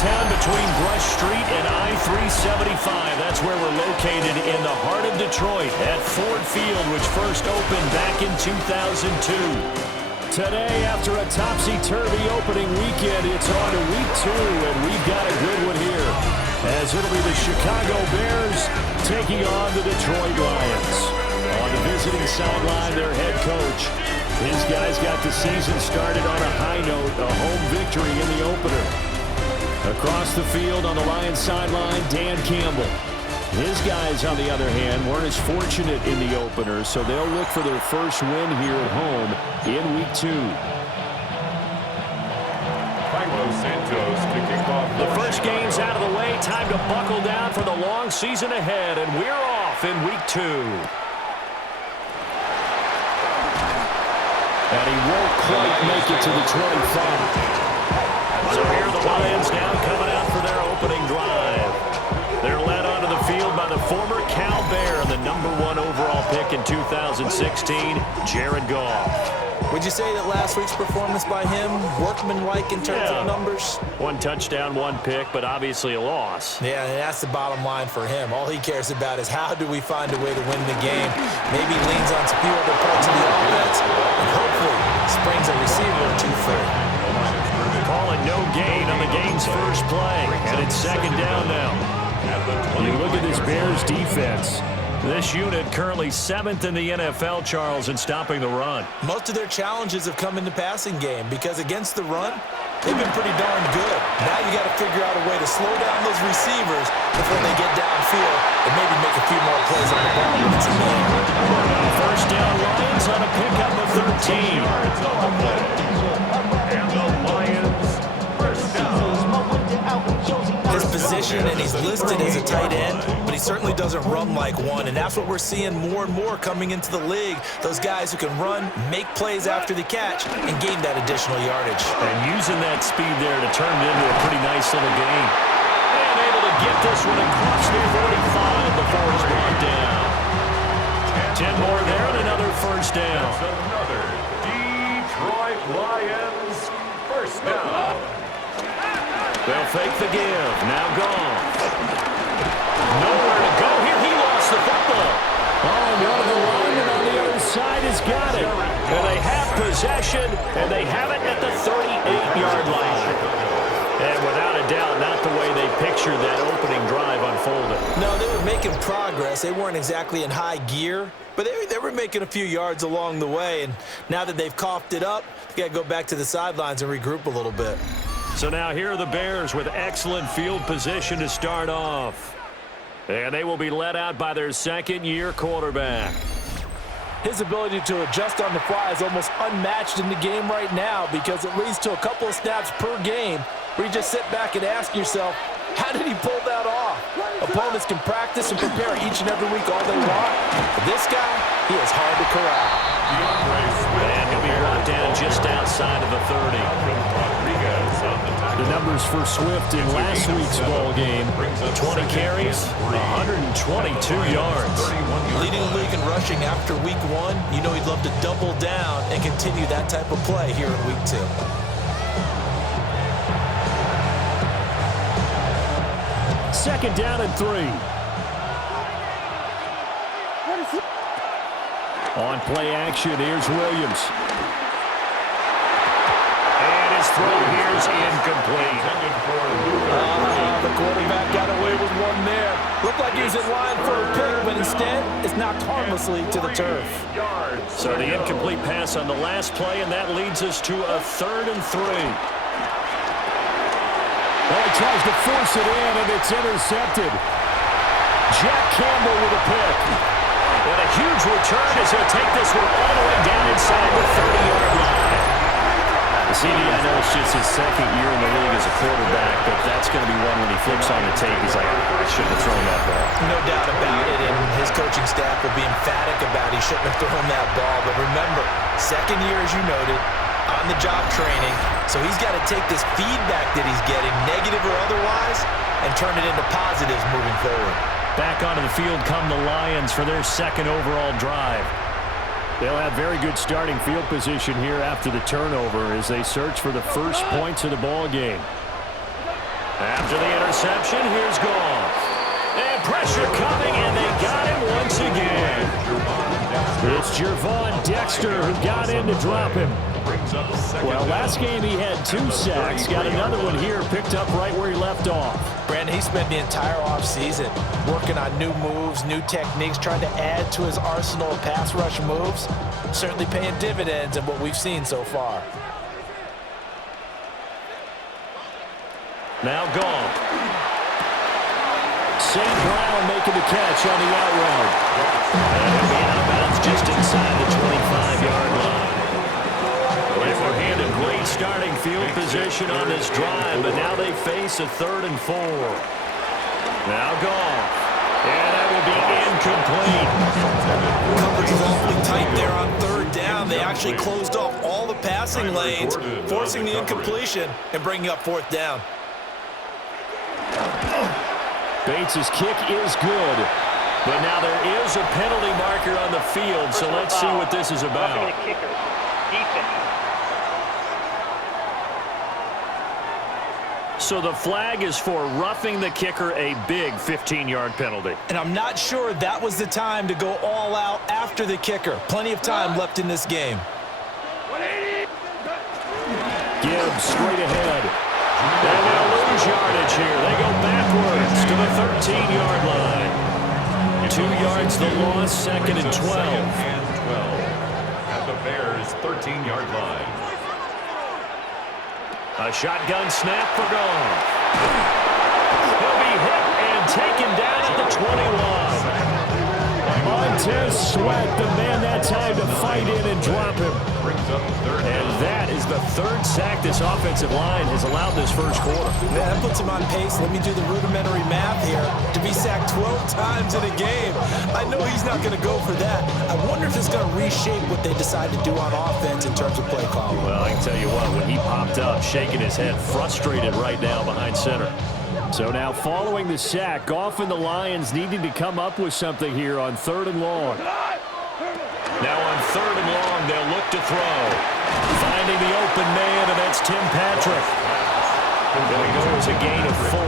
downtown between Brush Street and I-375. That's where we're located in the heart of Detroit at Ford Field, which first opened back in 2002. Today, after a topsy-turvy opening weekend, it's on to week 2, and we've got a good one here, as it'll be the Chicago Bears taking on the Detroit Lions. On the visiting sideline, their head coach. His guys got the season started on a high note, a home victory in the opener. Across the field on the Lions sideline, Dan Campbell. His guys, on the other hand, weren't as fortunate in the opener, so they'll look for their first win here at home in week 2. The first game's out of the way. Time to buckle down for the long season ahead, and we're off in week 2. And he won't quite make it to the 25. So here are the Lions now coming out for their opening drive. They're led onto the field by the former Cal Bear, the #1 overall pick in 2016, Jared Goff. Would you say that last week's performance by him, workmanlike in terms of numbers? 1 touchdown, 1 pick, but obviously a loss. Yeah, and that's the bottom line for him. All he cares about is how do we find a way to win the game. Maybe leans on a few other parts of the offense, and hopefully springs a receiver or 2 third. Calling no gain on the game's first play, and it's second down now. You look at this Bears defense. This unit currently 7th in the NFL, Charles, in stopping the run. Most of their challenges have come in the passing game because against the run, they've been pretty darn good. Now you got to figure out a way to slow down those receivers before they get downfield and maybe make a few more plays on the ball when it's in there. First down, Lions on a pickup of 13. And the Lions first down. His position, and he's listed as a tight end, but he certainly doesn't run like one, and that's what we're seeing more and more coming into the league. Those guys who can run, make plays after the catch, and gain that additional yardage. And using that speed there to turn it into a pretty nice little game. And able to get this one across the 45 before it's brought down. 10 more there and another first down. Another Detroit Lions first down. They'll fake the give. Now gone. Nowhere to go here. He lost the football. Oh, one of the linemen on the other side has got it. And they have possession, and they have it at the 38-yard line. And without a doubt, not the way they pictured that opening drive unfolded. No, they were making progress. They weren't exactly in high gear, but they were making a few yards along the way. And now that they've coughed it up, they got to go back to the sidelines and regroup a little bit. So now here are the Bears with excellent field position to start off. And they will be led out by their second-year quarterback. His ability to adjust on the fly is almost unmatched in the game right now because it leads to a couple of snaps per game where you just sit back and ask yourself, how did he pull that off? Opponents can practice and prepare each and every week all they want. But this guy, he is hard to corral. And he'll be brought down just outside of the 30. The numbers for Swift in last week's ball game: 20 carries, 122 yards. Leading the league in rushing after week 1, you know he'd love to double down and continue that type of play here in week 2. Second down and 3. On play action, here's Williams. And his throw here's incomplete. The quarterback got away with one there. Looked like he was in line for a pick, but instead, it's knocked harmlessly to the turf. So the incomplete pass on the last play, and that leads us to a 3rd and 3. Well, he tries to force it in, and it's intercepted. Jack Campbell with a pick. And a huge return as he'll take this one all the way down inside the 30-yard line. CD, I know it's just his second year in the league as a quarterback, but that's going to be one when he flips on the tape. He's like, I shouldn't have thrown that ball. No doubt about it, and his coaching staff will be emphatic about he shouldn't have thrown that ball. But remember, second year, as you noted, on-the-job training, so he's got to take this feedback that he's getting, negative or otherwise, and turn it into positives moving forward. Back onto the field come the Lions for their second overall drive. They'll have very good starting field position here after the turnover as they search for the first points of the ball game. After the interception, here's Goff. And pressure coming, and they got him once again. It's Gervon Dexter who got in to drop him. Well, last game he had 2 sacks. Got another one here, picked up right where he left off. Brandon, he spent the entire offseason working on new moves, new techniques, trying to add to his arsenal of pass rush moves. Certainly paying dividends in what we've seen so far. Now Goff. St. Brown making the catch on the out route. And it'll be out of bounds just inside the 25-yard line. They were handed great starting field position on this drive, but now they face a 3rd and 4. Now Goff. And that will be incomplete. Coverage is awfully tight there on 3rd down. They actually closed off all the passing lanes, forcing the incompletion and bringing up 4th down. Bates' kick is good, but now there is a penalty marker on the field, so let's see what this is about. So the flag is for roughing the kicker, a big 15-yard penalty. And I'm not sure that was the time to go all out after the kicker. Plenty of time left in this game. Gibbs straight ahead. And they'll lose yardage here. They go backwards to the 13-yard line. 2 yards the loss, 2nd and 12. At the Bears' 13-yard line. A shotgun snap for Goff. He'll be hit and taken down at the 21. Montez Sweat, the man that time to fight in and drop him. And that is the 3rd sack this offensive line has allowed this first quarter. Yeah, that puts him on pace. Let me do the rudimentary math here. To be sacked 12 times in a game, I know he's not going to go for that. I wonder if it's going to reshape what they decide to do on offense in terms of play calling. Well, I can tell you what, when he popped up, shaking his head, frustrated right now behind center. So now following the sack, Goff and the Lions needing to come up with something here on 3rd and long. Now on 3rd and long, they'll look to throw. Finding the open man, and that's Tim Patrick. Going to go as a gain of 4.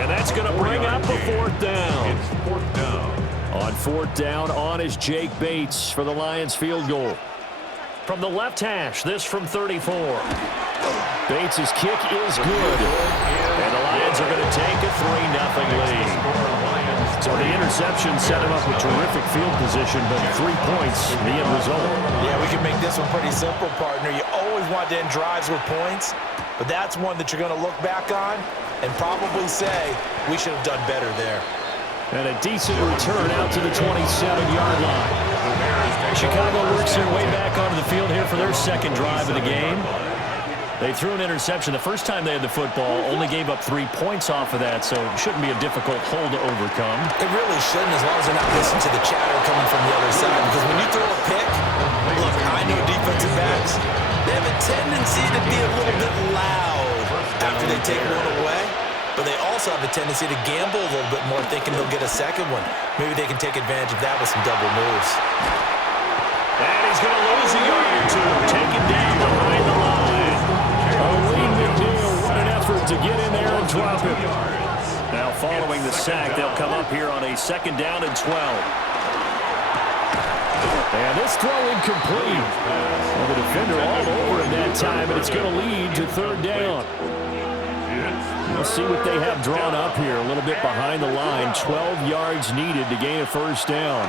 And that's going to bring up a 4th down. It's 4th down. On 4th down, on is Jake Bates for the Lions field goal. From the left hash, this from 34. Bates' kick is good. And the Lions are going to take a 3-0 lead. So the interception set him up with terrific field position, but 3 points, the end result. Yeah, we can make this one pretty simple, partner. You always want to end drives with points, but that's one that you're going to look back on and probably say, we should have done better there. And a decent return out to the 27-yard line. Chicago works their way back onto the field here for their 2nd drive of the game. They threw an interception the first time they had the football, only gave up 3 points off of that, so it shouldn't be a difficult hole to overcome. It really shouldn't, as long as they're not listening to the chatter coming from the other side, because when you throw a pick, look, I know defensive backs, they have a tendency to be a little bit loud after they take one away, but they also have a tendency to gamble a little bit more, thinking they'll get a second one. Maybe they can take advantage of that with some double moves. And he's going to lose a yard or 2, taken down behind the line. What an effort to get in there and drop him. Now following the sack, they'll come up here on a 2nd down and 12. And this throw incomplete. Well, the defender all over him that time, and it's going to lead to 3rd down. We'll see what they have drawn up here. A little bit behind the line. 12 yards needed to gain a 1st down.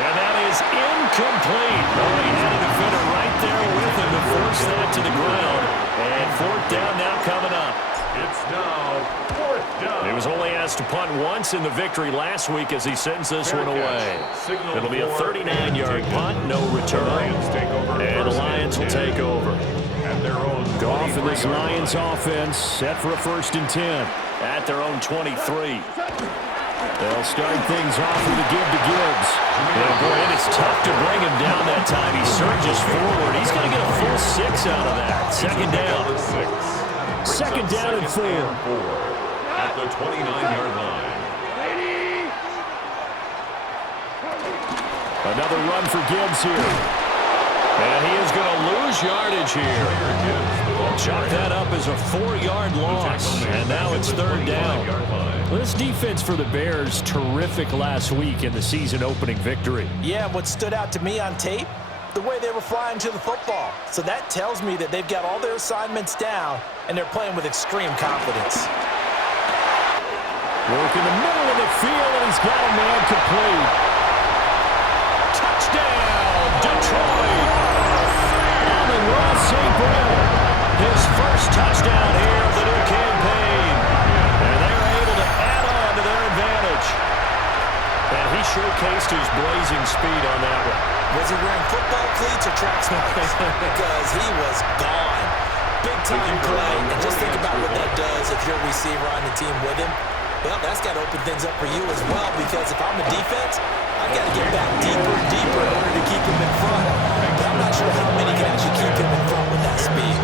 And that is incomplete. Oh, he had a defender right there with him to force that to the ground. And 4th down now coming up. It's now 4th down. He was only asked to punt once in the victory last week as he sends this one away. It'll be a 39-yard punt, no return. And the Lions will take over. Goff and this Lions offense set for a 1st and 10 at their own 23. They'll start things off with a give to Gibbs. And boy, it is tough to bring him down that time. He surges forward. He's going to get a full 6 out of that. 2nd down. 2nd down and 4. At the 29-yard line. Another run for Gibbs here. And he is going to lose yardage here. Chalk that up as a 4-yard loss. And now it's third down. This defense for the Bears, terrific last week in the season-opening victory. Yeah, what stood out to me on tape, the way they were flying to the football. So that tells me that they've got all their assignments down, and they're playing with extreme confidence. Work in the middle of the field, and he's got a man complete. Touchdown, Detroit! Amon-Ra St. Brown, his first touchdown here of the new campaign. And they're able to add on to their advantage. And he showcased his blazing speed on that one. Was he wearing football cleats or track spikes? Because he was gone. Big-time play, and just think about what that does if you're a receiver on the team with him. Well, that's got to open things up for you as well, because if I'm a defense, I've got to get back deeper and deeper in order to keep him in front. But I'm not sure how many can actually keep him in front with that speed.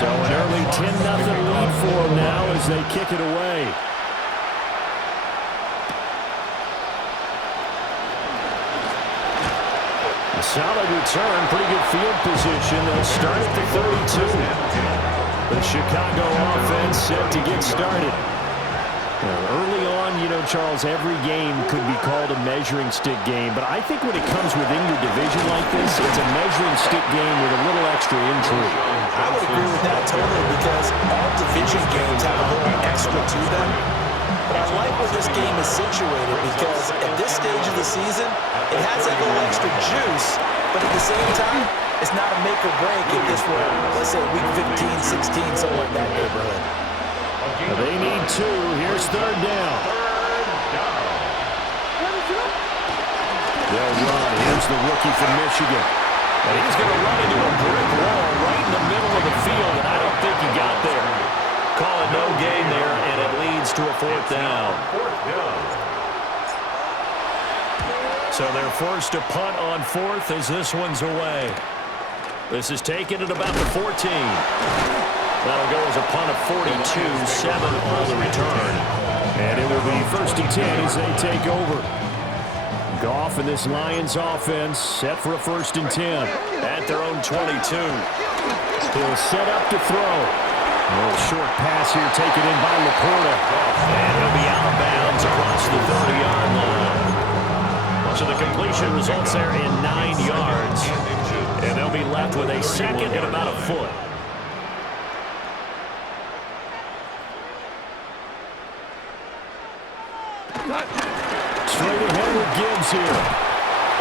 So an early 10-0 lead for them now as they kick it away. A solid return, pretty good field position. They'll start at the 32. The Chicago offense set to get started. Early on, you know, Charles, every game could be called a measuring stick game, but I think when it comes within your division like this, it's a measuring stick game with a little extra intrigue. I would agree with that totally, because all division games have a little extra to them. But I like where this game is situated, because at this stage of the season, it has that little extra juice, but at the same time, it's not a make or break if this were, let's say, week 15, 16, something like that neighborhood. They need 2. Here's third down. They'll run. Here's the rookie from Michigan. And he's going to run into a brick wall right in the middle of the field, and I don't think he got there. Call it no gain there, and it leads to a 4th down. So they're forced to punt on 4th as this one's away. This is taken at about the 14. That'll go as a punt of 42, 7 on the return. And it will be 1st and 10 as they take over. Goff and this Lions offense set for a 1st and 10 at their own 22. He'll set up to throw. A little short pass here taken in by Laporta. And he'll be out of bounds across the 30-yard line. So the completion results there in 9 yards. And they'll be left with a 2nd and about a foot. Straight ahead with Gibbs here.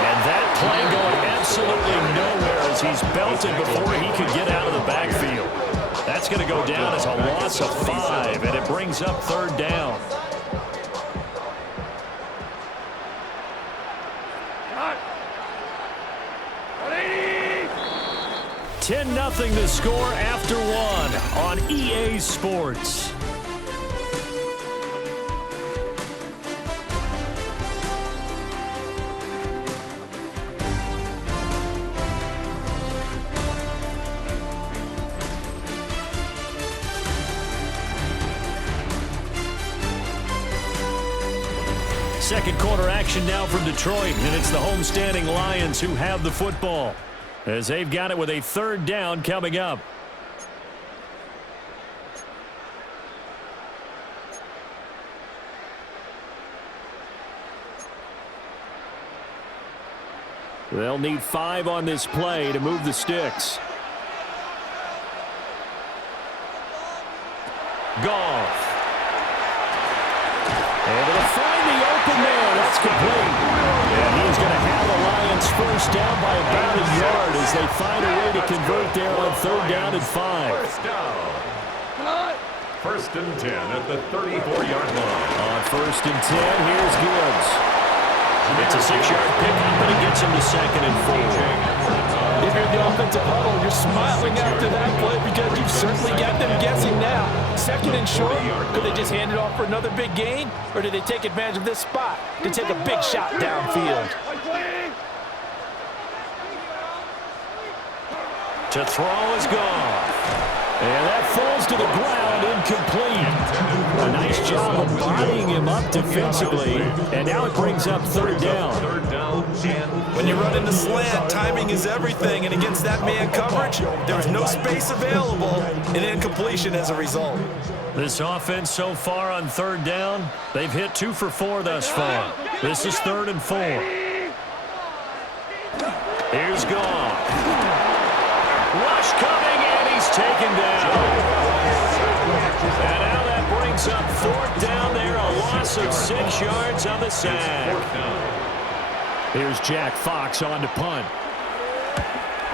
And that play going absolutely nowhere as he's belted before he could get out of the backfield. That's going to go down as a loss of 5, and it brings up 3rd down. 10-0 the score after 1 on EA Sports. Second quarter action now from Detroit, and it's the homestanding Lions who have the football, as they've got it with a 3rd down coming up. They'll need 5 on this play to move the sticks. Goff. Able to find the open man. That's complete. And he's going to have the Lions first down by about a yard as they find a way to convert there on 3rd down and 5. First down. 1st and 10 at the 34-yard line. On 1st and 10, here's Gibbs. It's a 6-yard pickup, but it gets him to 2nd and 4. If you're the offensive huddle, you're smiling after that play because you've certainly got them guessing now. 2nd and short, could they just hand it off for another big gain? Or did they take advantage of this spot to take a big shot downfield? To throw is gone. And that falls to the ground, incomplete. A nice job of bodying him up defensively. And now it brings up 3rd down. 3rd down and When you run into slant, timing is everything, and against that man coverage, there's no space available, and incompletion as a result. This offense so far on third down, they've hit 2 for 4 thus far. This is 3rd and 4. Here's Goff. Rush coming, and he's taken down. And now that brings up 4th down there, a loss of 6 yards on the sack. Here's Jack Fox on to punt.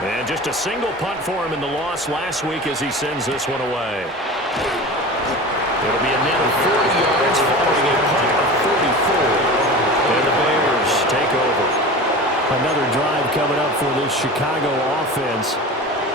And just a single punt for him in the loss last week as he sends this one away. It'll be a net of 40 yards following a punt of 44. And the Bears take over. Another drive coming up for this Chicago offense.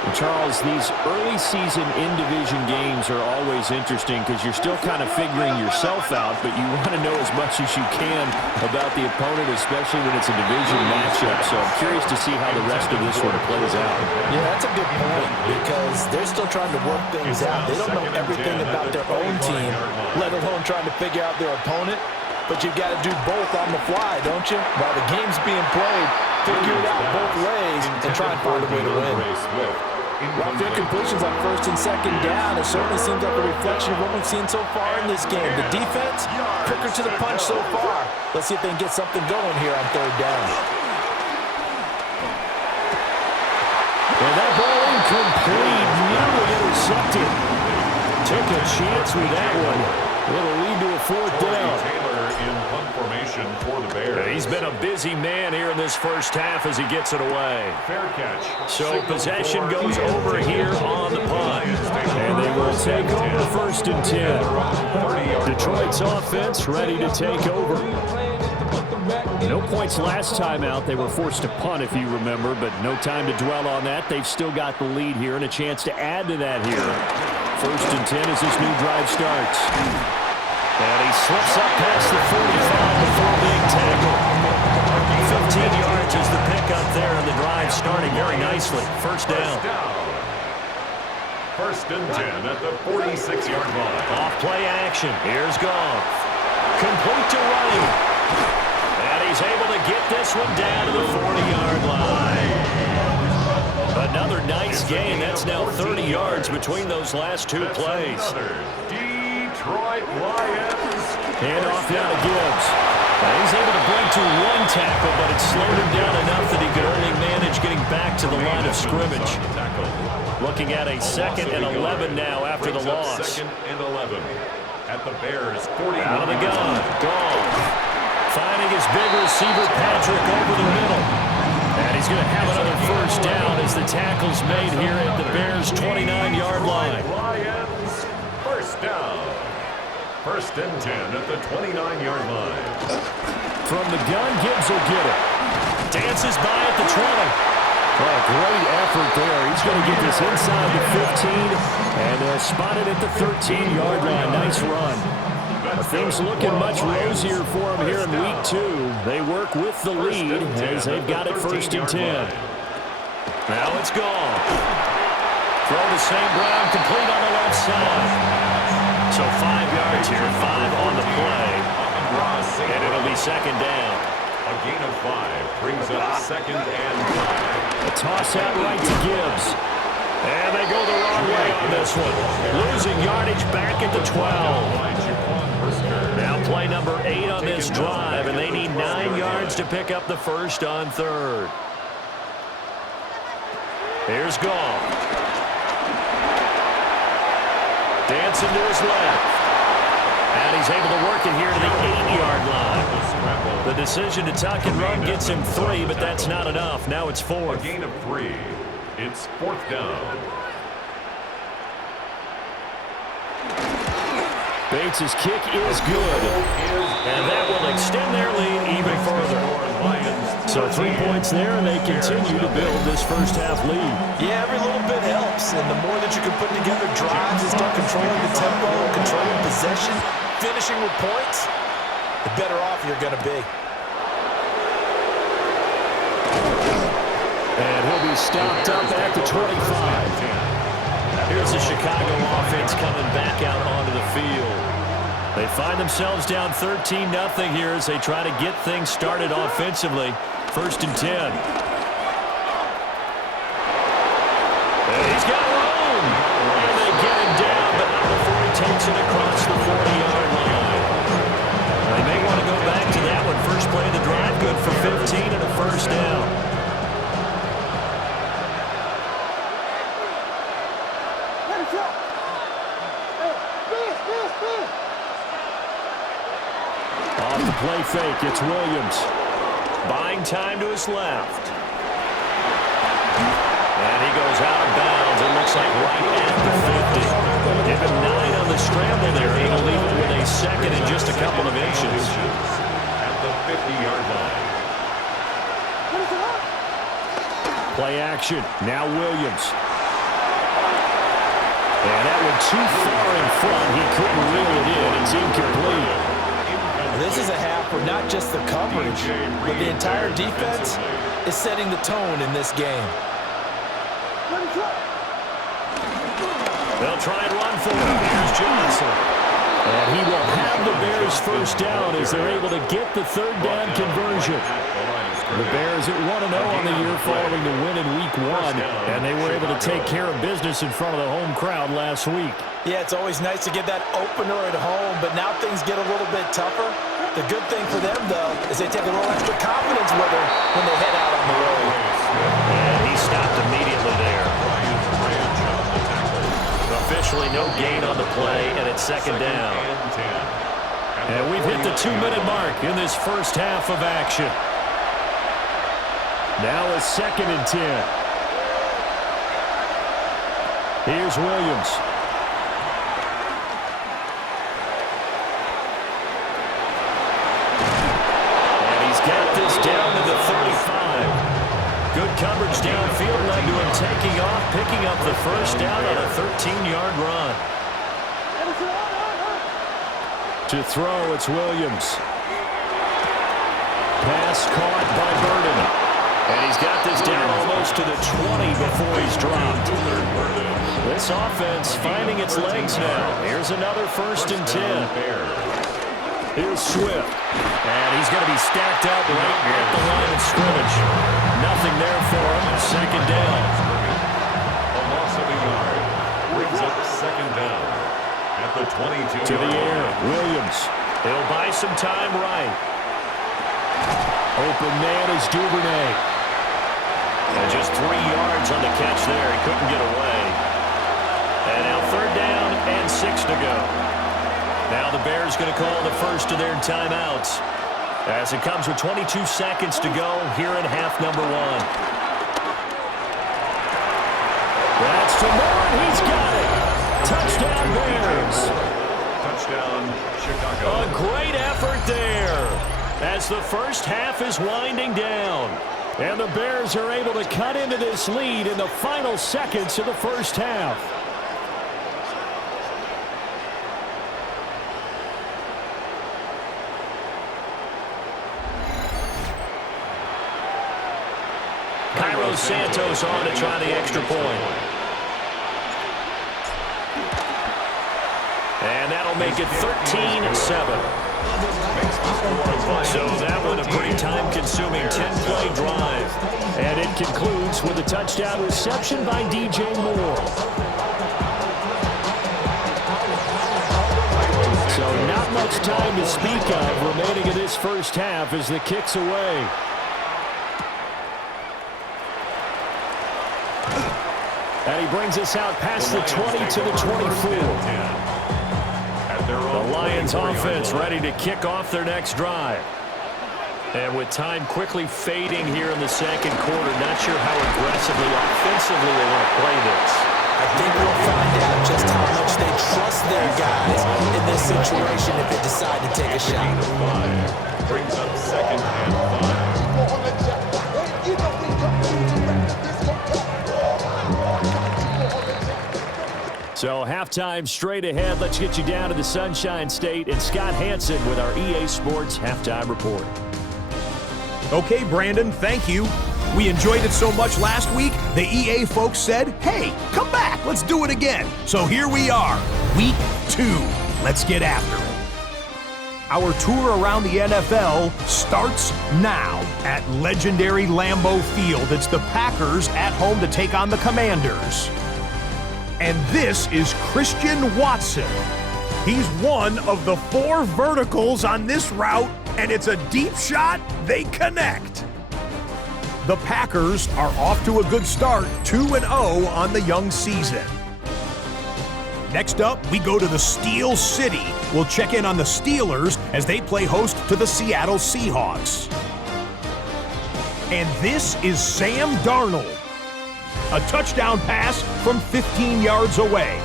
And Charles, these early season in-division games are always interesting because you're still kind of figuring yourself out, but you want to know as much as you can about the opponent, especially when it's a division matchup. So I'm curious to see how the rest of this one plays out. Yeah, that's a good point because they're still trying to work things out. They don't know everything about their own team, let alone trying to figure out their opponent. But you've got to do both on the fly, don't you? While the game's being played, figure it out both ways and try and find a way to win. Well, their completions on 1st and 2nd down, it certainly seems like a reflection of what we've seen so far in this game. The defense, quicker to the punch so far. Let's see if they can get something going here on 3rd down. And that ball incomplete, nearly intercepted. Took a chance with that one. It'll lead to a 4th down. In punt formation for the Bears. He's been a busy man here in this first half as he gets it away. Fair catch. So possession goes over here on the punt. And they will take over 1st and 10. Detroit's offense ready to take over. No points last time out. They were forced to punt, if you remember, but no time to dwell on that. They've still got the lead here and a chance to add to that here. 1st and 10 as this new drive starts. And he slips up past the 45 before being tackled. 15 yards is the pickup there, and the drive starting very nicely. 1st down. 1st and 10 at the 46-yard line. Off play action. Here's Goff. Complete to running. And he's able to get this one down to the 40-yard line. Another nice gain. That's now 30 yards between those last 2 plays. Detroit Lions. And off down to Gibbs. He's able to break to 1 tackle, but it slowed him down enough that he could only manage getting back to the line of scrimmage. Looking at a 2nd and 11 now after the loss. 2nd and 11 at the Bears 40. Out of the gun. Goff. Finding his big receiver, Patrick, over the middle. And he's going to have another 1st down as the tackle's made here at the Bears' 29-yard line. Lions 1st down. 1st and 10 at the 29-yard line. From the gun, Gibbs will get it. Dances by at the 20. Oh, great effort there. He's going to get this inside the 15, and they'll spot it at the 13-yard line. Nice run. Things looking much rosier for him here in week 2. They work with the lead as they've got it 1st and 10. Now it's gone. Throw to St. Brown, complete on the left side. So 5 yards here, 5 on the play. And it'll be 2nd down. A gain of 5 brings up 2nd and 5. A toss out right to Gibbs. And they go the wrong way on this one. Losing yardage back at the 12. Now play number 8 on this drive, and they need 9 yards to pick up the 1st on 3rd. Here's Goff. Dancing to his left. And he's able to work it here to the 8-yard line. The decision to tuck and run gets him 3, but that's not enough. Now it's 4. A gain of 3. It's 4th down. Bates' kick is good. And that will extend their lead even further. So 3 points there, and they continue to build this first half lead. Yeah, every little bit helps, and the more that you can put together drives and start controlling the tempo, controlling possession, finishing with points, the better off you're going to be. And he'll be stopped up at the 25. Here's the Chicago offense coming back out onto the field. They find themselves down 13-0 here as they try to get things started offensively. First and 10. And he's got room. And they get him down, but not before he takes it across the 40-yard line. They may want to go back to that one. First play of the drive, good for 15 and a first down. Off the play fake, it's Williams. Buying time to his left. And he goes out of bounds. It looks like right at the 50. Give him 9 on the scramble there. He'll leave it with a second and just a couple of inches. At the 50-yard line. Play action. Now Williams. And that one too far in front. He couldn't reel it in. It's incomplete. This is a half where not just the coverage, but the entire defense is setting the tone in this game. They'll try and run for him. Here's Johnson. And he will have the Bears first down as they're able to get the third down conversion. The Bears at 1-0 on the year following the win in Week 1, and they were able to take care of business in front of the home crowd last week. Yeah, it's always nice to get that opener at home, but now things get a little bit tougher. The good thing for them, though, is they take a little extra confidence with them when they head out on the road. And he stopped immediately there. Officially no gain on the play, and it's second down. And we've hit the 2-minute mark in this first half of action. Now a second and 10. Here's Williams. And he's got this down to the 35. Good coverage downfield led to him taking off, picking up the first down on a 13-yard run. To throw, it's Williams. Pass caught by Burden. And he's got this down almost to the 20 before he's dropped. This offense finding its legs now. Here's another first and 10. Here's Swift. And he's going to be stacked up right at the line of scrimmage. Nothing there for him. Second down. A loss of a yard. Brings up second down. At the 22. To the air. Williams. He'll buy some time right. Open man is Duvernay. And just 3 yards on the catch there. He couldn't get away. And now third down and 6 to go. Now the Bears going to call the first of their timeouts as it comes with 22 seconds to go here in half number 1. That's to Moore, and he's got it. Touchdown Bears. Touchdown Chicago. A great effort there as the first half is winding down. And the Bears are able to cut into this lead in the final seconds of the first half. Cairo Santos on to try the extra point. And that'll make it 13-7. So that one a pretty time-consuming 10-play drive. And it concludes with a touchdown reception by DJ Moore. So not much time to speak of remaining in this first half as the kick's away. And he brings us out past the 20 to the 24. The Lions offense ready to kick off their next drive. And with time quickly fading here in the second quarter, not sure how aggressively, offensively they want to play this. I think we'll find out just how much they trust their guys in this situation if they decide to take a shot. Brings up second and 5. So halftime straight ahead. Let's get you down to the Sunshine State and Scott Hansen with our EA Sports Halftime Report. Okay, Brandon, thank you. We enjoyed it so much last week, the EA folks said, hey, come back, let's do it again. So here we are, week 2. Let's get after it. Our tour around the NFL starts now at legendary Lambeau Field. It's the Packers at home to take on the Commanders. And this is Christian Watson. He's one of the 4 verticals on this route, and it's a deep shot. They connect. The Packers are off to a good start, 2-0 on the young season. Next up, we go to the Steel City. We'll check in on the Steelers as they play host to the Seattle Seahawks. And this is Sam Darnold. A touchdown pass from 15 yards away.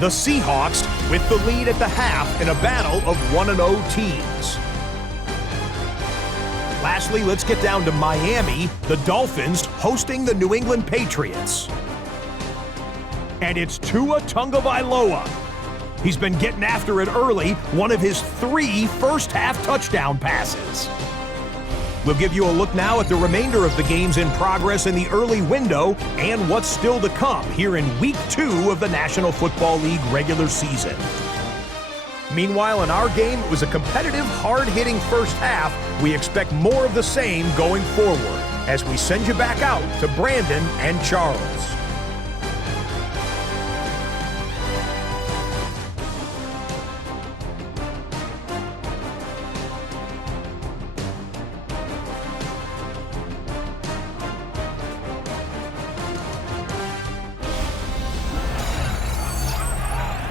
The Seahawks with the lead at the half in a battle of 1-0 teams. Lastly, let's get down to Miami, the Dolphins hosting the New England Patriots. And it's Tua Tagovailoa. He's been getting after it early, one of his 3 first-half touchdown passes. We'll give you a look now at the remainder of the games in progress in the early window and what's still to come here in Week 2 of the National Football League regular season. Meanwhile, in our game, it was a competitive, hard-hitting first half. We expect more of the same going forward as we send you back out to Brandon and Charles.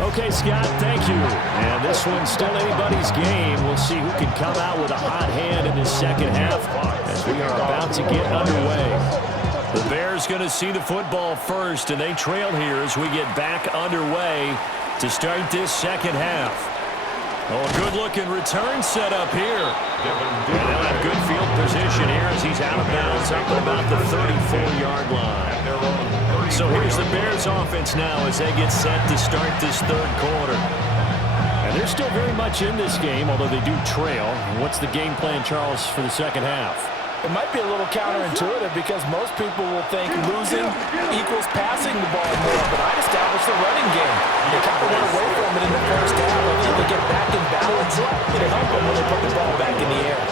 Okay, Scott, thank you. And this one's still anybody's game. We'll see who can come out with a hot hand in this second half as we are about to get underway. The Bears going to see the football first, and they trail here as we get back underway to start this second half. Oh, a good-looking return set up here. And they'll have good field position here as he's out of bounds up at about the 34-yard line. So here's the Bears offense now as they get set to start this third quarter. And they're still very much in this game, although they do trail. What's the game plan, Charles, for the second half? It might be a little counterintuitive because most people will think losing equals passing the ball more, but I'd establish the running game. They kind of went away from it in the first half. I think they get back in balance. It'll help them when they put the ball back in the air.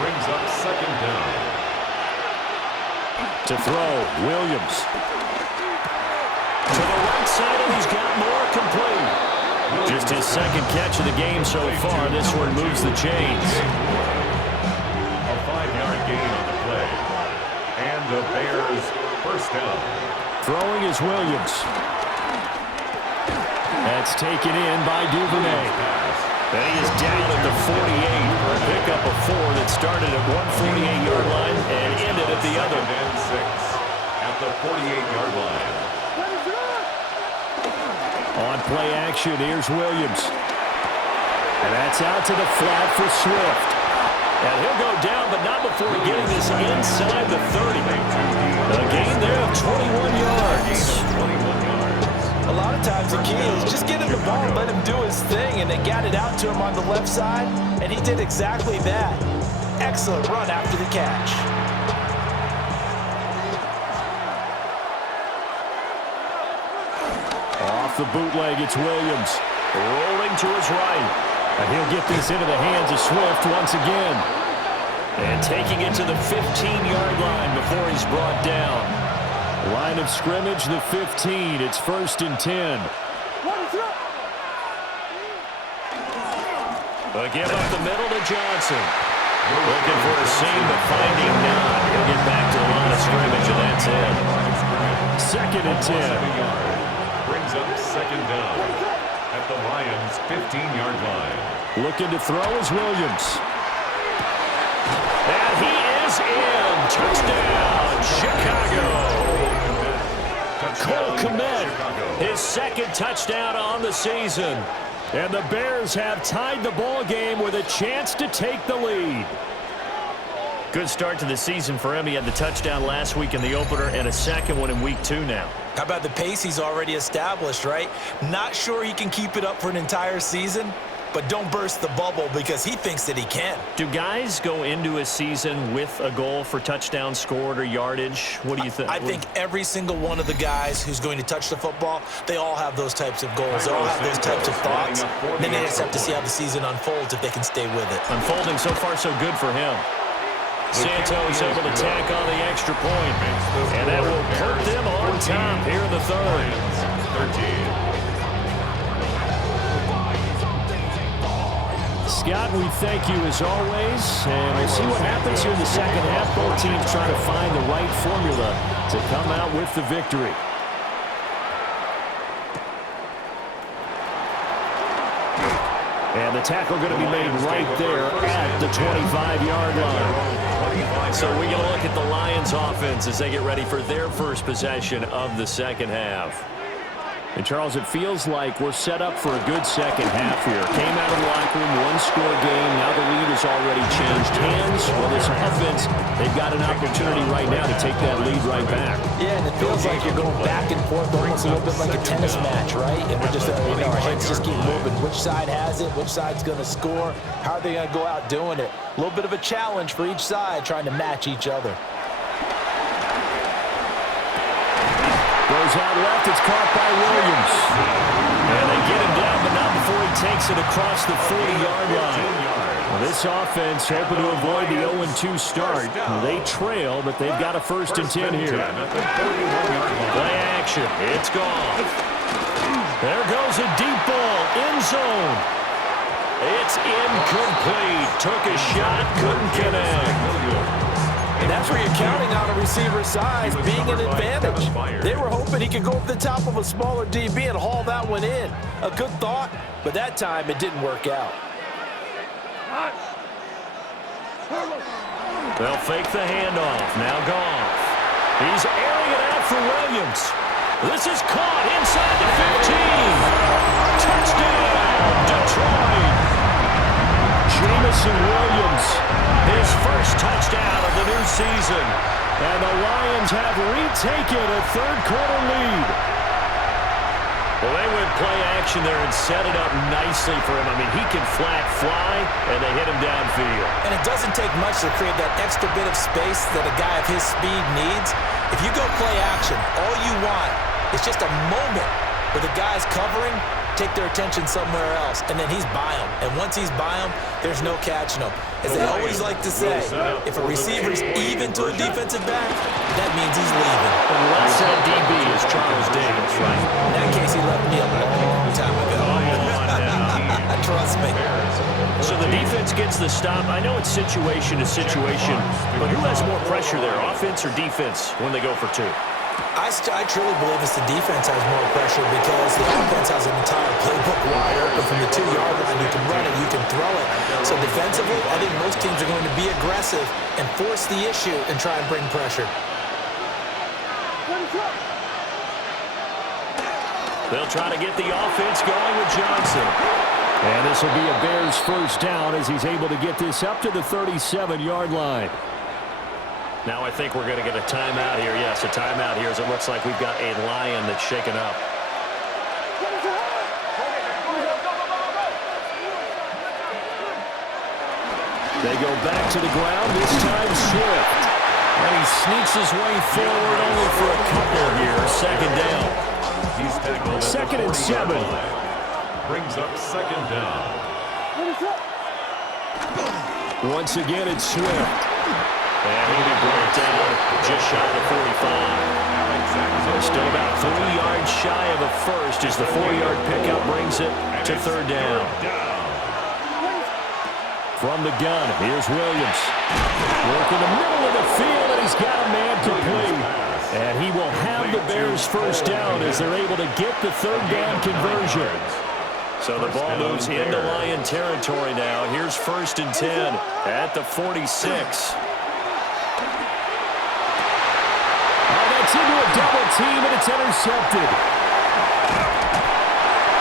Brings up second down. To throw, Williams. To the right side, and he's got more complete. Just his second catch of the game so far. This one moves the chains. A 5-yard gain on the play. And the Bears first down. Throwing is Williams. That's taken in by Duvernay. And he is down at the 48. A pickup of 4 that started at 148-yard line and ended at the other. And 6 at the 48-yard line. On play action, here's Williams. And that's out to the flat for Swift. And he'll go down, but not before getting this inside the 30. A gain there of 21 yards. A lot of times the key is just get him the ball and let him do his thing, and they got it out to him on the left side, and he did exactly that. Excellent run after the catch. Off the bootleg, it's Williams. Rolling to his right. And he'll get this into the hands of Swift once again. And taking it to the 15-yard line before he's brought down. Line of scrimmage, the 15. It's 1st and 10. A give up the middle to Johnson. Looking for a seam, but finding none. He'll get back to the line of scrimmage, and that's it. 2nd and 10. Brings up second down at the Lions' 15-yard line. Looking to throw is Williams. And he is in. Touchdown, Chicago. Cole Kmet, his 2nd touchdown on the season. And the Bears have tied the ball game with a chance to take the lead. Good start to the season for him. He had the touchdown last week in the opener and a second one in week 2 now. How about the pace he's already established, right? Not sure he can keep it up for an entire season, but don't burst the bubble because he thinks that he can. Do guys go into a season with a goal for touchdown scored or yardage? What do you think? I think every single one of the guys who's going to touch the football, they all have those types of goals. They all have those types of thoughts. Then they just have to see how the season unfolds if they can stay with it. Unfolding so far so good for him. Santos able to tack on the extra point, and that will put them on top here in the third. 13. Scott, we thank you as always, and we'll see what happens here in the second half. Both teams trying to find the right formula to come out with the victory. And the tackle going to be made right there at the 25-yard line. So we get a look at the Lions offense as they get ready for their first possession of the second half. And, Charles, it feels like we're set up for a good second half here. Came out of the locker room, one-score game. Now the lead has already changed hands. Well, this offense, they've got an opportunity right now to take that lead right back. Yeah, and it feels like you're going back and forth almost a little bit like a tennis match, right? And we're just, our heads just keep moving. Which side has it? Which side's going to score? How are they going to go out doing it? A little bit of a challenge for each side trying to match each other. Goes out left, it's caught by Williams. And they get him down, but not before he takes it across the 40-yard line. Well, this offense hoping to avoid the 0-2 start. They trail, but they've got a 1st and 10 here. Play action, it's gone. There goes a deep ball, end zone. It's incomplete. Took a shot, couldn't connect. And that's where you're counting on a receiver's size being an advantage. They were hoping he could go up the top of a smaller DB and haul that one in. A good thought, but that time it didn't work out. They'll fake the handoff. Now Goff. He's airing it out for Williams. This is caught inside the 15. Touchdown, Detroit. Jamison Williams, his first touchdown of the new season. And the Lions have retaken a third-quarter lead. Well, they went play action there and set it up nicely for him. I mean, he can flat fly, and they hit him downfield. And it doesn't take much to create that extra bit of space that a guy of his speed needs. If you go play action, all you want is just a moment where the guy's covering, take their attention somewhere else, and then he's by him. And once he's by him, there's no catching him. As they always like to say, if a receiver's even to a defensive back, that means he's leaving. Unless that DB is Charles Davis, right? In that case, he left me a long time ago. Trust me. So the defense gets the stop. I know it's situation to situation, but who has more pressure there, offense or defense, when they go for two? I truly believe it's the defense has more pressure because the offense has an entire playbook wide open from the 2-yard line. You can run it, you can throw it. So defensively, I think most teams are going to be aggressive and force the issue and try and bring pressure. They'll try to get the offense going with Johnson. And this will be a Bears first down as he's able to get this up to the 37-yard line. Now I think we're going to get a timeout here. Yes, a timeout here as it looks like we've got a Lion that's shaken up. They go back to the ground, this time Swift. And he sneaks his way forward only for a couple here. Second down. He's tackled 2nd and 7. Brings up 2nd down. Once again, it's Swift. And he'll be brought down just shy of the 45. Still about 3 yards shy of a first as the 4-yard pickup brings it to 3rd down. From the gun, here's Williams. Working the middle of the field, and he's got a man complete. And he will have the Bears first down as they're able to get the 3rd down conversion. So the ball moves into Lion territory now. Here's 1st and 10 at the 46. Into a double team, and it's intercepted.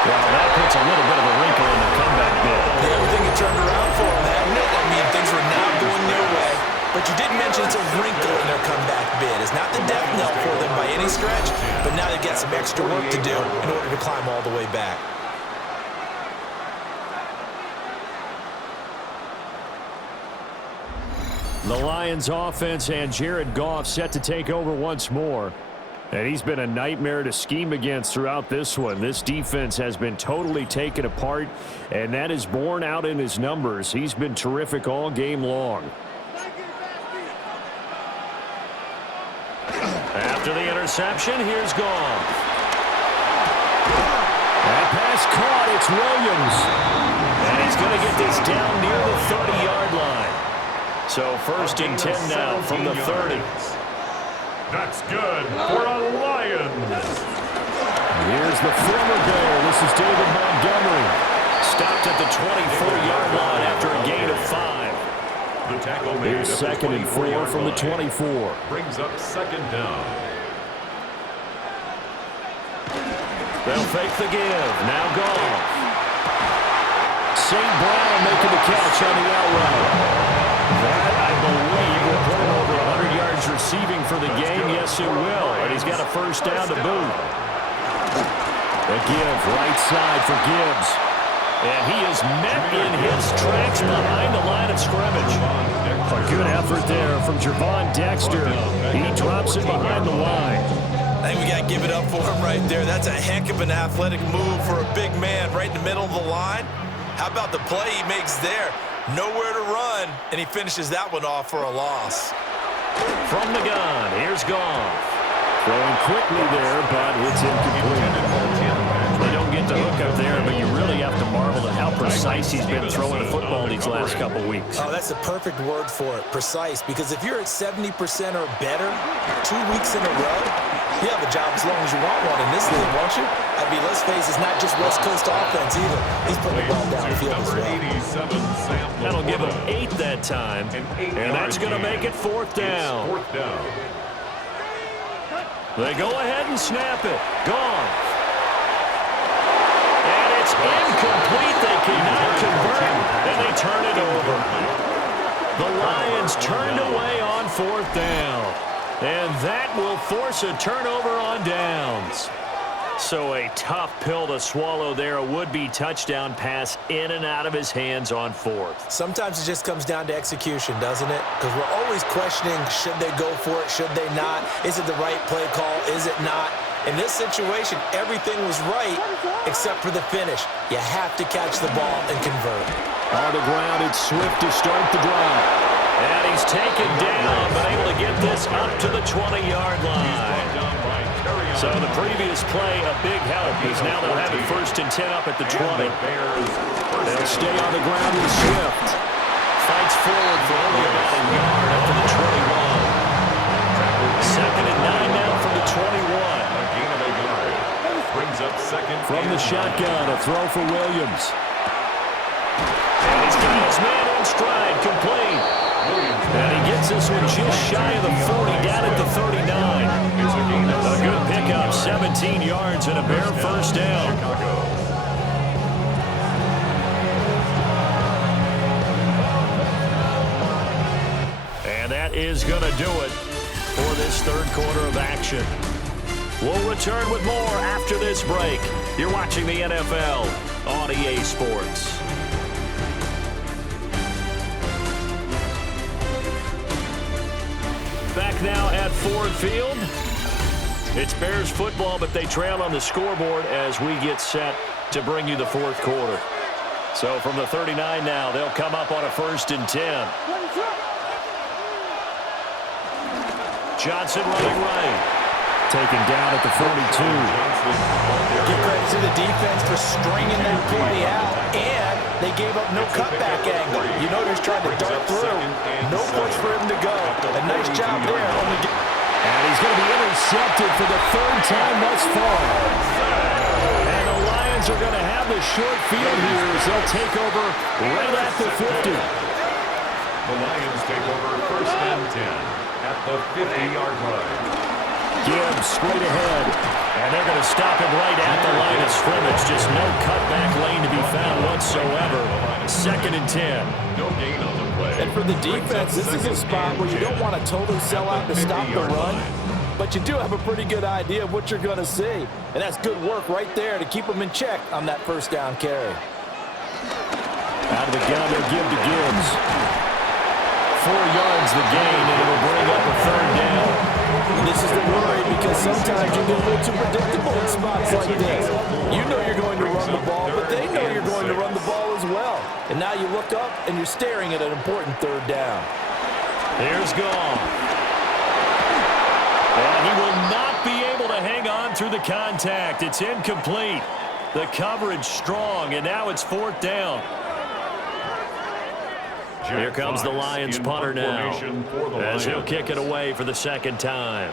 Well, that puts a little bit of a wrinkle in the comeback bid. Yeah, everything had turned around for them, hadn't it? I mean, things were now going their way. But you did mention it's a wrinkle in their comeback bid. It's not the death knell for them by any stretch, but now they've got some extra work to do in order to climb all the way back. The Lions offense and Jared Goff set to take over once more. And he's been a nightmare to scheme against throughout this one. This defense has been totally taken apart, and that is borne out in his numbers. He's been terrific all game long. After the interception, here's Goff. That pass caught. It's Williams. And he's going to get this down near the 30-yard line. So first and 10 now from the 30. That's good for a Lions. Here's the former Bear. This is David Montgomery. Stopped at the 24-yard line after a gain of 5. The tackle made. Here's second and 4 from the 24. Brings up second down. They'll fake the give. Now Goff. St. Brown making the catch on the out route. That, I believe, will put him over 100 yards receiving for the game. Yes, it will. And he's got a first down to boot. The give, right side for Gibbs. And he is met in his tracks behind the line of scrimmage. A good effort there from Javon Dexter. He drops it behind the line. I think we got to give it up for him right there. That's a heck of an athletic move for a big man right in the middle of the line. How about the play he makes there? Nowhere to run, and he finishes that one off for a loss. From the gun, here's Goff. Throwing quickly there, but it's incomplete. They don't get the hook up there, but you really have to marvel at how precise he's been throwing the football these last couple weeks. Oh, that's the perfect word for it, precise, because if you're at 70% or better 2 weeks in a row, you have a job as long as you want one in this league, won't you? I mean, let's face it, it's not just West Coast offense either. He's putting the ball downfield as well. That'll give him 8 that time, and that's going to make it fourth down. They go ahead and snap it. Gone. And it's incomplete. They cannot convert, and they turn it over. The Lions turned away on fourth down. And that will force a turnover on downs. So a tough pill to swallow there. A would-be touchdown pass in and out of his hands on fourth. Sometimes it just comes down to execution, doesn't it? Because we're always questioning, should they go for it, should they not? Is it the right play call, is it not? In this situation, everything was right except for the finish. You have to catch the ball and convert. On the ground, it's Swift to start the drive. And he's taken down, but able to get this up to the 20-yard line. So the previous play, a big help, because now they'll have it first and 10 up at the 20. They'll stay on the ground with Swift. Fights forward for only about a yard up to the 21. Second and 9 now from the 21. A gain of a yard. Brings up second. From the shotgun, a throw for Williams. And he's got his man on stride, complete. And he gets this one just shy of the 40, down at the 39. A good pickup, 17 yards and a Bear first down. And that is going to do it for this third quarter of action. We'll return with more after this break. You're watching the NFL on EA Sports. Back now at Ford Field. It's Bears football, but they trail on the scoreboard as we get set to bring you the fourth quarter. So from the 39 now, they'll come up on a first and 10. Johnson running right. Taken down at the 42. Give credit to the defense for stringing that play out, and they gave up no cutback angle. You know he's trying to dart through. No place for him to go. A nice job there. And he's going to be intercepted for the third time thus far. And the Lions are going to have the short field here as they'll take over right at the 50. The Lions take over first and 10 at the 50-yard line. Gibbs straight ahead, and they're going to stop him right at the line of scrimmage. Just no cutback lane to be found whatsoever. Second and 10. No gain on the play. And for the defense, this is a spot where you don't want to totally sell out to stop the run, but you do have a pretty good idea of what you're going to see. And that's good work right there to keep them in check on that first down carry. Out of the gun, they'll give to Gibbs. 4 yards finds the gain, and it'll bring up a third down. And this is the worry because sometimes you get a little too predictable in spots like this. You know you're going to run the ball, but they know you're going to run the ball as well. And now you look up and you're staring at an important third down. Here's Goff. And he will not be able to hang on through the contact. It's incomplete. The coverage strong, and now it's fourth down. Here comes the Lions punter now, as he'll kick it away for the second time.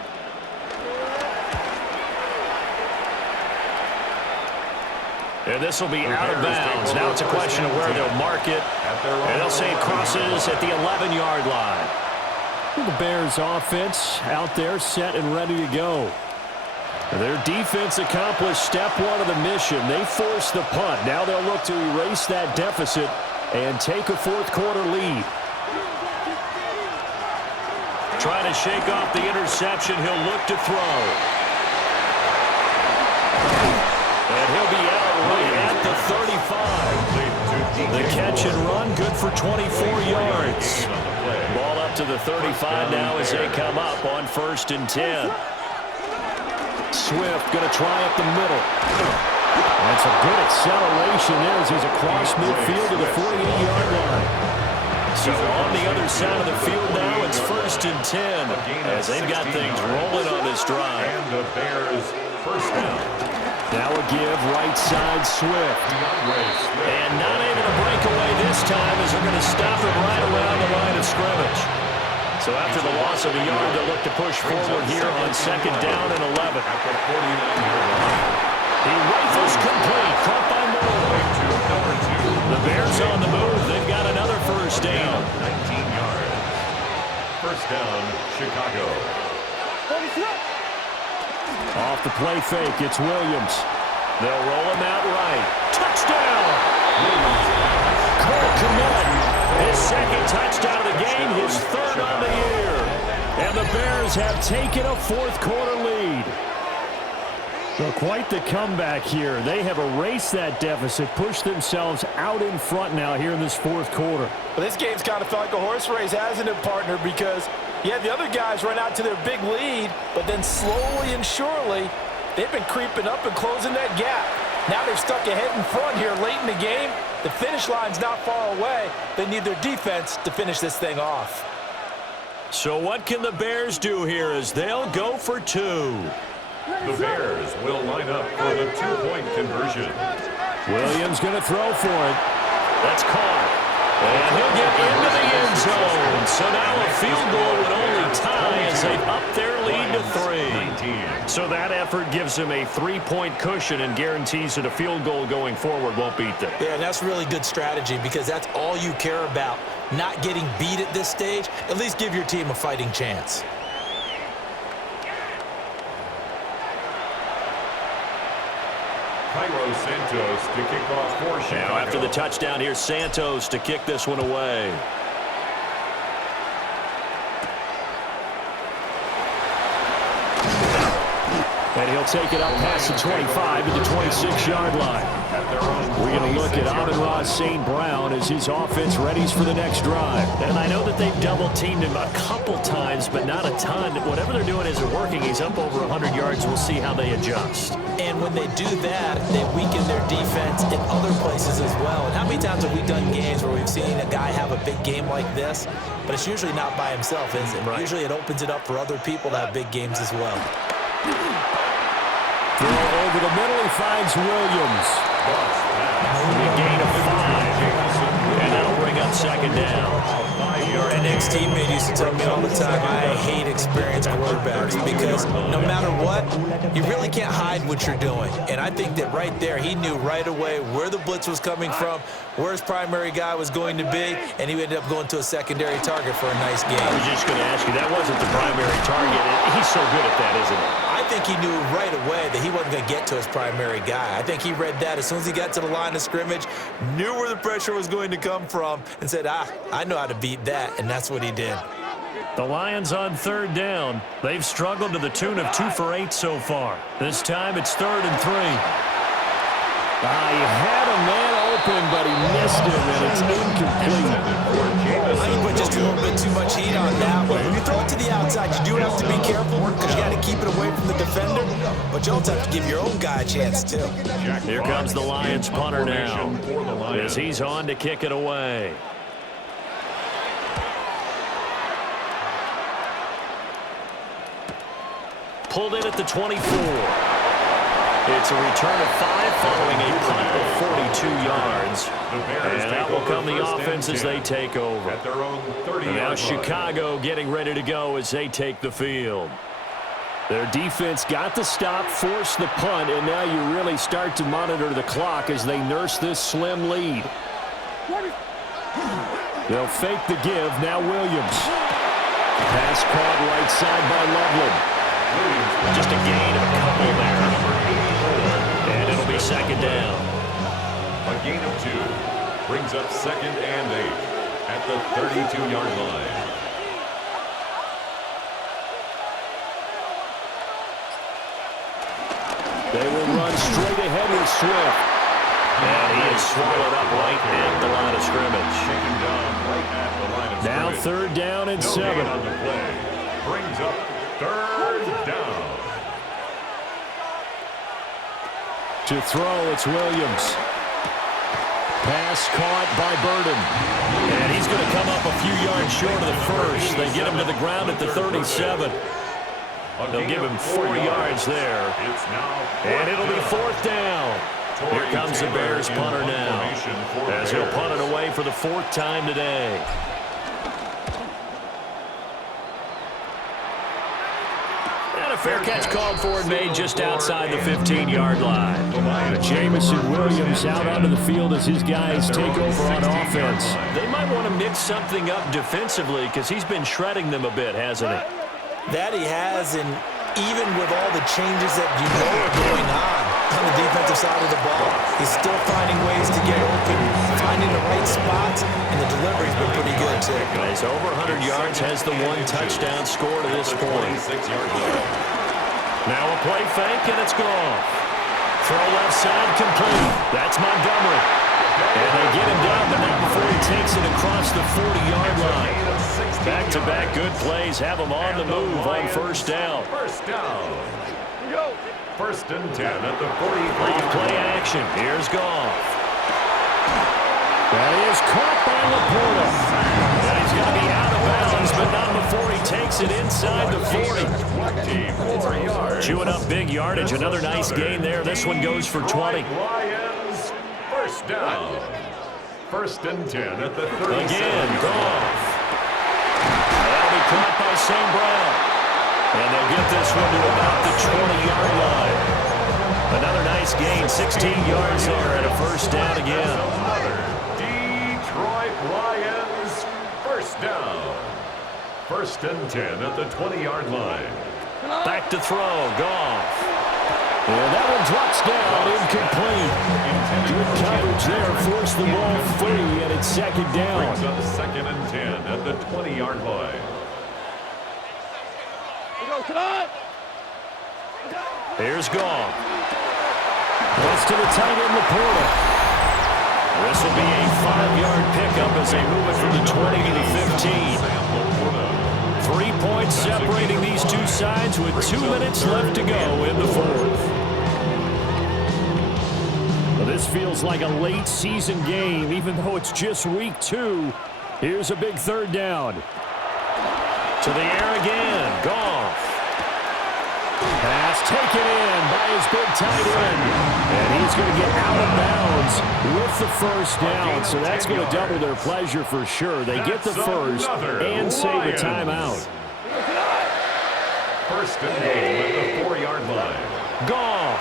And this will be out of bounds. Now it's a question of where they'll mark it. And they'll say it crosses at the 11-yard line. The Bears offense out there set and ready to go. Their defense accomplished step one of the mission. They forced the punt. Now they'll look to erase that deficit and take a fourth quarter lead. Trying to shake off the interception. He'll look to throw. And he'll be out right at the 35. The catch and run, good for 24 yards. Ball up to the 35 now as they come up on 1st and 10. Swift going to try up the middle. That's a good acceleration there as he's across midfield to the 48-yard line. So on the other side of the field now, it's 1st and 10 as they've got things rolling on this drive. And the Bears first down. Now a give right side Swift. And not able to break away this time as they're going to stop him right around the line of scrimmage. So after the loss of a yard, they'll look to push forward here on 2nd down and 11. He rifles complete, caught by Moore. The Bears on the move. They've got another first down. 19 yards. First down, Chicago. Off the play fake, it's Williams. They'll roll him out right. Touchdown! Cole Kmet, his second touchdown of the game, his third on the year. And the Bears have taken a fourth quarter lead. Well, quite the comeback here. They have erased that deficit, pushed themselves out in front now here in this fourth quarter. Well, this game's kind of felt like a horse race, hasn't it, partner? Because you had the other guys run out to their big lead, but then slowly and surely, they've been creeping up and closing that gap. Now they're stuck ahead in front here late in the game. The finish line's not far away. They need their defense to finish this thing off. So what can the Bears do here as they'll go for two? The Bears will line up for the two-point conversion. Williams going to throw for it. That's caught. And he'll get into the end zone. So now a field goal would only tie as they up their lead to 3. So that effort gives them a 3-point cushion and guarantees that a field goal going forward won't beat them. Yeah, and that's really good strategy because that's all you care about. Not getting beat at this stage. At least give your team a fighting chance. Santos to kick off for Chicago. Now after the touchdown, here's Santos to kick this one away. And he'll take it up past the 25 at the 26-yard line. We're going to look at Amon-Ra St. Brown as his offense readies for the next drive. And I know that they've double-teamed him a couple times, but not a ton. Whatever they're doing isn't working. He's up over 100 yards. We'll see how they adjust. And when they do that, they weaken their defense in other places as well. And how many times have we done games where we've seen a guy have a big game like this, but it's usually not by himself, is it? Right. Usually it opens it up for other people to have big games as well. Throw over the middle, he finds Williams. A gain of 5. And that'll bring up 2nd down. An ex-teammate used to tell me all the time, I hate experienced quarterbacks because no matter what, you really can't hide what you're doing. And I think that right there, he knew right away where the blitz was coming from, where his primary guy was going to be, and he ended up going to a secondary target for a nice game. I was just going to ask you, that wasn't the primary target. He's so good at that, isn't he? I think he knew right away that he wasn't going to get to his primary guy. I think he read that as soon as he got to the line of scrimmage, knew where the pressure was going to come from, and said, I know how to beat that, and that's what he did. The Lions on 3rd down. They've struggled to the tune of 2 for 8 so far. This time it's 3rd and 3. He had a man open, but he missed him, and it's incomplete. I think what just just a little bit too much heat on that one. When you throw it to the outside, you do have to be careful because you got to keep it away from the defender, but you also have to give your own guy a chance, too. Here comes the Lions punter now as he's on to kick it away. Pulled in at the 24. It's a return of 5 following a punt of 42 yards. And out will come the offense as they take over. And now Chicago getting ready to go as they take the field. Their defense got the stop, forced the punt, and now you really start to monitor the clock as they nurse this slim lead. They'll fake the give. Now Williams. Pass caught right side by Loveland. Just a gain of a couple there. And it'll be second down. A gain of 2 brings up 2nd and 8 at the 32-yard line. They will run straight ahead with Swift. And he is swallowed up right at the line of scrimmage. Now 3rd down and 7. On the play. Brings up 3rd down. To throw, it's Williams. Pass caught by Burden. And he's going to come up a few yards short of the first. They get him to the ground at the 37. They'll give him 4 yards there. And it'll be 4th down. Here comes the Bears punter now as he'll punt it away for the 4th time today. And a fair catch called for and made just outside the 15-yard line. Jamison Williams out onto the field as his guys take over on offense. They might want to mix something up defensively because he's been shredding them a bit, hasn't he? That he has, and even with all the changes that you know are going on the defensive side of the ball, he's still finding ways to get open, finding the right spots, and the delivery's been pretty good, too. He's over 100 yards, has the 1 touchdown score to this point. Now a play fake, and it's gone. Throw left side complete. That's Montgomery. And they get him down, but not before he takes it across the 40-yard line. Back-to-back good plays have him on the move on 1st down. 1st down. 1st and 10 at the 40. Off play action. Here's Goff. That is caught by Laporta. And he's going to be out of bounds, but not before he takes it inside the 40. Chewing up big yardage. Another nice gain there. This one goes for 20. Lions, 1st down. 1st and 10 at the 30. Again, Goff. That'll be caught by St. Brown. And they'll get this one to about the 20-yard line. Another nice gain, 16 yards there and a 1st down again. Another Detroit Lions 1st down. 1st and 10 at the 20-yard line. Back to throw, Goff. And that one drops down, incomplete. Good coverage there, forced the ball free, and it's 2nd down. Brings up 2nd and 10 at the 20-yard line. Here's Goff. Pass to the tight end, Laporta. This will be a 5-yard pickup as they move it from the 20 to the 15. 3 points separating these two sides with 2 minutes left to go in the 4th. Well, this feels like a late season game, even though it's just week 2. Here's a big 3rd down. To the air again, Goff. Pass taken in by his big tight end. And he's going to get out of bounds with the 1st down. So that's going to double their pleasure for sure. They get the 1st and save a timeout. 1st and goal at the 4-yard line. Goff.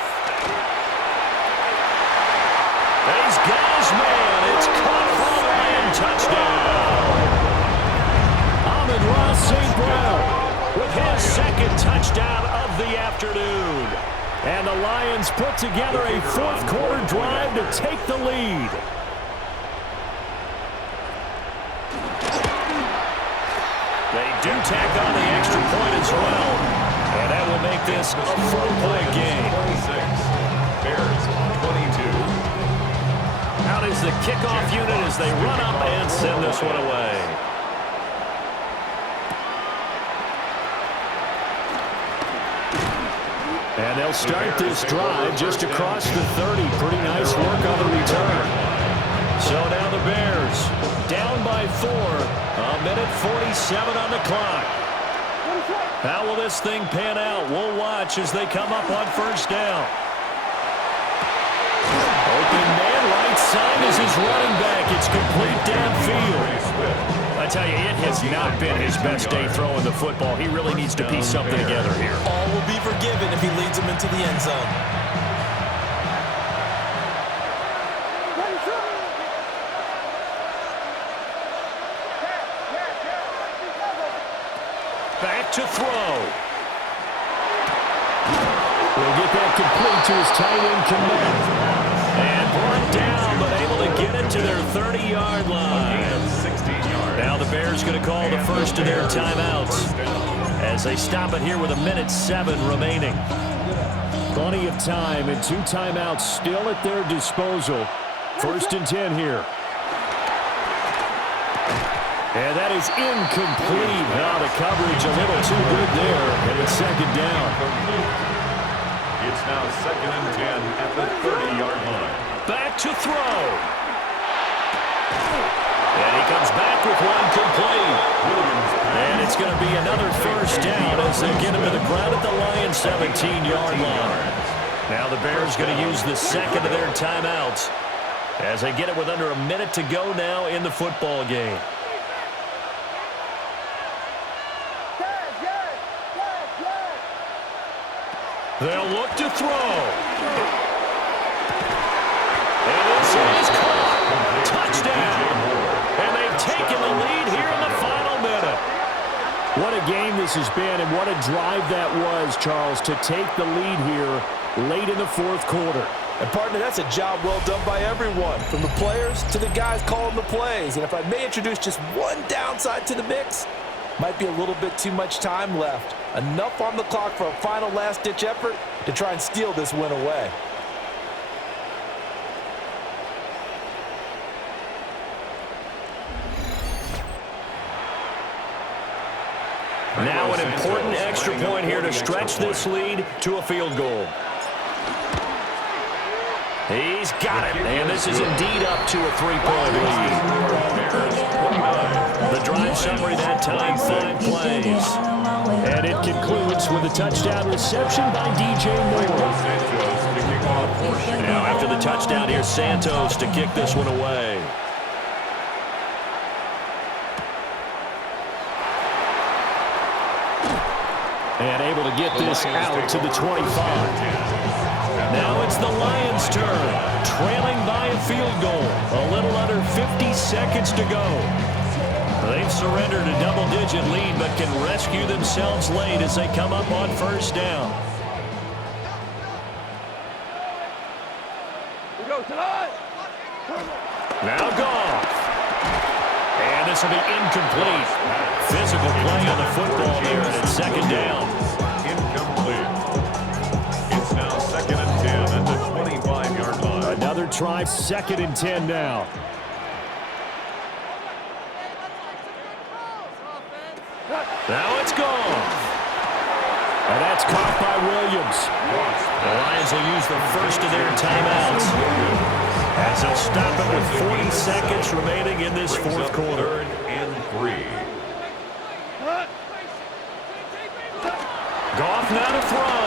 And he's got his man. It's caught for a Lion touchdown. Amon-Ra St. Brown with his 2nd touchdown of the afternoon. And the Lions put together a 4th quarter drive to take the lead. They do tack on the extra point as well. And that will make this a 4-point game. 26. Bears 22. Out is the kickoff unit as they run up and send this one away. And they'll start this drive just across the 30. Pretty nice work on the return. So now the Bears down by 4. A minute 47 on the clock. How will this thing pan out? We'll watch as they come up on first down. Open man, right side is his running back. It's complete downfield. I tell you, it has not been his best day throwing the football. He really needs to piece something together here. All will be forgiven if he leads them into the end zone. Back to throw. Will get that complete to his tight end commit. And brought down, but able to get it to their 30-yard line. Now the Bears going to call the first of their timeouts as they stop it here with a minute 7 remaining. Plenty of time and 2 timeouts still at their disposal. First and 10 here. And that is incomplete. Now the coverage a little too good there, and it's second down. It's now second and 10 at the 30-yard line. Back to throw. And he comes back with one complete. And it's going to be another first down as they get him to the ground at the Lions' 17-yard line. Now the Bears going to use the second of their timeouts as they get it with under a minute to go now in the football game. They'll look to throw. And this is caught. Touchdown. And they've taken the lead here in the final minute. What a game this has been, and what a drive that was, Charles, to take the lead here late in the fourth quarter. And, partner, that's a job well done by everyone, from the players to the guys calling the plays. And if I may introduce just one downside to the mix, might be a little bit too much time left. Enough on the clock for a final last-ditch effort to try and steal this win away. Now an important extra point here to stretch this lead to a field goal. He's got it, and this is indeed up to a 3-point lead. The drive summary that time, 5 plays. And it concludes with a touchdown reception by DJ Moore. Now after the touchdown, here's Santos to kick this one away. And able to get this out to the 25. Now it's the Lions' turn, trailing by a field goal. A little under 50 seconds to go. They've surrendered a double-digit lead, but can rescue themselves late as they come up on first down. Now Goff. And this will be incomplete. Physical play on the football there, and it's second down. Incomplete. It's now second and 10 at the 25-yard line. Another try, second and 10 now. Now it's gone. And that's caught by Williams. The Lions will use the first of their timeouts as they'll stop it with 40 seconds remaining in this fourth quarter. 3rd and 3. Goff now to throw.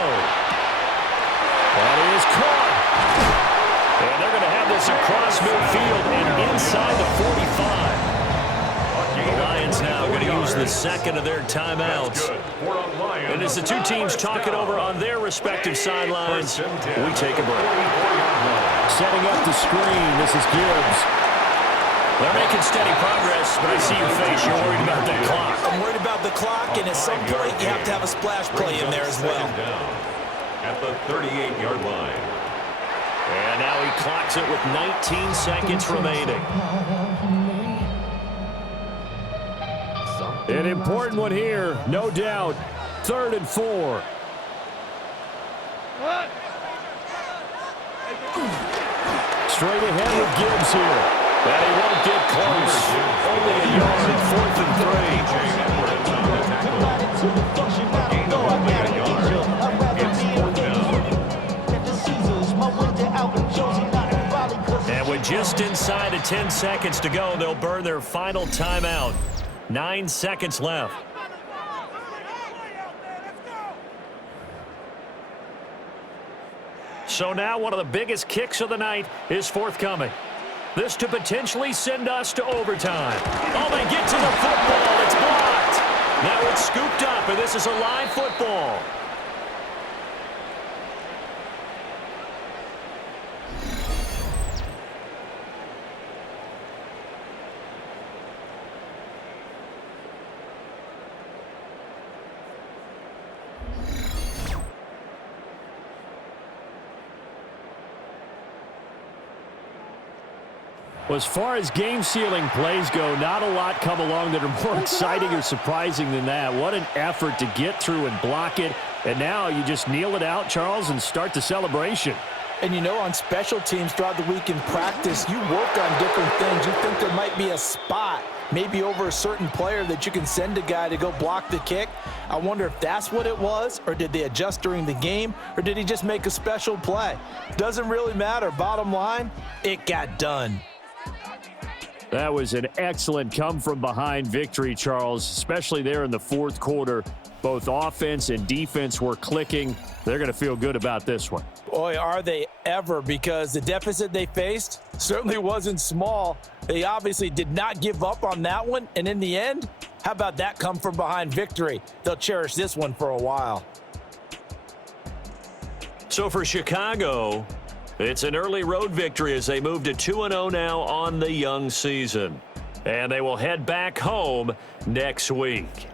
That is caught. And they're going to have this across midfield and inside the 45. The Lions now going to use the second of their timeouts. And as the two teams talk it over on their respective sidelines, we take a break. Setting up the screen, this is Gibbs. They're making steady progress, but I see your face. You're worried about that clock. I'm worried about the clock, and at some point you have to have a splash play in there as well. At the 38-yard line. And now he clocks it with 19 seconds remaining. An important one here, no doubt. 3rd and 4. Straight ahead with Gibbs here. And he won't get close. Only a yard at 4th and 3. It's 4th down. inside of 10 seconds to go. They'll burn their final timeout. 9 seconds left. So now one of the biggest kicks of the night is forthcoming. This to potentially send us to overtime. Oh, they get to the football. It's blocked. Now it's scooped up, and this is a live football. Well, as far as game-sealing plays go, not a lot come along that are more exciting or surprising than that. What an effort to get through and block it. And now you just kneel it out, Charles, and start the celebration. And you know, on special teams throughout the week in practice, you work on different things. You think there might be a spot, maybe over a certain player, that you can send a guy to go block the kick. I wonder if that's what it was, or did they adjust during the game, or did he just make a special play? Doesn't really matter. Bottom line, it got done. That was an excellent come-from-behind victory, Charles, especially there in the fourth quarter. Both offense and defense were clicking. They're going to feel good about this one. Boy, are they ever, because the deficit they faced certainly wasn't small. They obviously did not give up on that one, and in the end, how about that come-from-behind victory? They'll cherish this one for a while. So for Chicago, it's an early road victory as they move to 2-0 now on the young season. And they will head back home next week.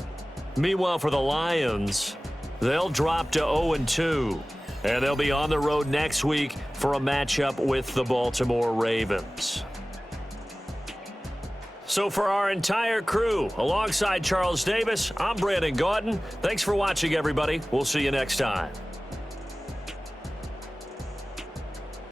Meanwhile, for the Lions, they'll drop to 0-2. And they'll be on the road next week for a matchup with the Baltimore Ravens. So for our entire crew, alongside Charles Davis, I'm Brandon Gaudin. Thanks for watching, everybody. We'll see you next time.